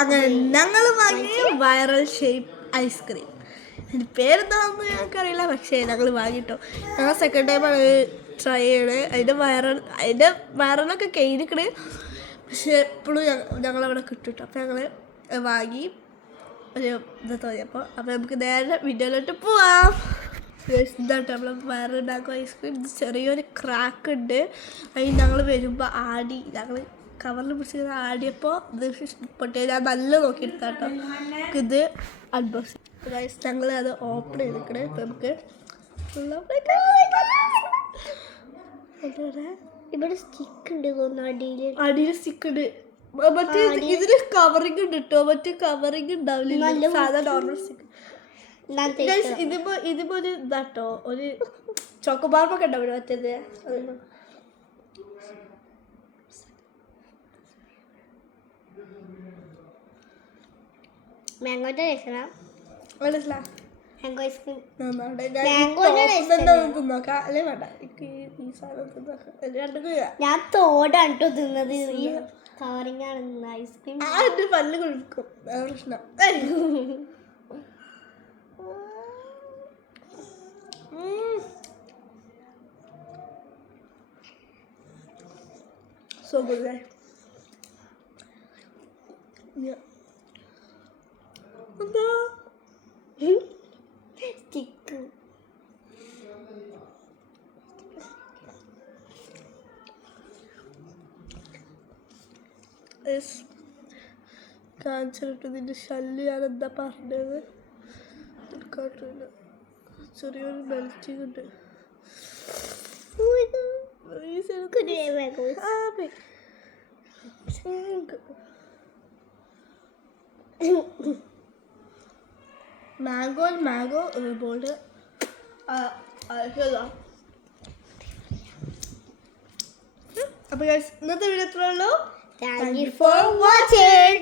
അങ്ങനെ ഞങ്ങൾ വാങ്ങിയ വൈറൽ ഷേപ്പ് ഐസ്ക്രീം. അതിൻ്റെ പേരെന്താണെന്ന് ഞങ്ങൾക്കറിയില്ല, പക്ഷേ ഞങ്ങൾ വാങ്ങിട്ടോ. ഞങ്ങൾ സെക്കൻഡ് ടൈമാണ് ട്രൈ ചെയ്യണത്. അതിൻ്റെ വൈറലൊക്കെ കഴിഞ്ഞിരിക്കണേ, പക്ഷേ എപ്പോഴും ഞങ്ങളവിടെ കിട്ടും. അപ്പോൾ ഞങ്ങൾ വാങ്ങി ഒരു ഇത് തോന്നിയപ്പോൾ. അപ്പോൾ നമുക്ക് നേരെ വീഡിയോയിലോട്ട് പോവാം. ഇതാട്ടോ നമ്മൾ വയറുണ്ടാക്കും ഐസ്ക്രീം. ചെറിയൊരു ക്രാക്ക് ഉണ്ട്. അതിന് ഞങ്ങൾ വരുമ്പോൾ ഞങ്ങൾ കവറിൽ പിടിച്ച് ആടിയപ്പോൾ ഇത് പൊട്ടിയ ഞാൻ നല്ല നോക്കിയെടുത്താട്ടോ. ഇത് അൺബോക്സ് ഞങ്ങൾ അത് ഓപ്പൺ ചെയ്തിരിക്കണേ. ഇപ്പം നമുക്ക് ഇവിടെ സ്റ്റിക്ക് ഉണ്ട് തോന്നുന്നു. അടിയിൽ സ്റ്റിക്ക് ഉണ്ട്. മറ്റേ ഇതിന് കവറിങ് ഉണ്ട് കേട്ടോ. മറ്റേ കവറിങ് ഉണ്ടാവില്ല, സാധാ നോർമൽ സ്റ്റിക്ക്. ഇതിപ്പോ ഒരു ഇതാട്ടോ, ഒരു ചോക്കോബാർമൊക്കെ ഉണ്ടാവില്ല മറ്റേത്. മാംഗോന്റെ ടേസ്റ്റ് മാംഗോ ഐസ്ക്രീം. ഞാൻ തോടാണ് കേട്ടോ തിന്നത്. ഈ കവറിങ്ങാണ് ഐസ്ക്രീം. പല്ല് കുളിക്കും, പ്രശ്നം. So good, right? Yeah. Stick. Yes. കാണിച്ചിട്ട് ഇതിൻ്റെ ശല്യം ഞാനെന്താ പറഞ്ഞത് കാട്ടില്ല. ചെറിയൊരു മെൽറ്റിംഗ് ഉണ്ട്. Mango bold. അപ്പോൾ ഇന്നത്തെ വീഡിയോ എത്ര ഉള്ളൂ. Thank you for watching.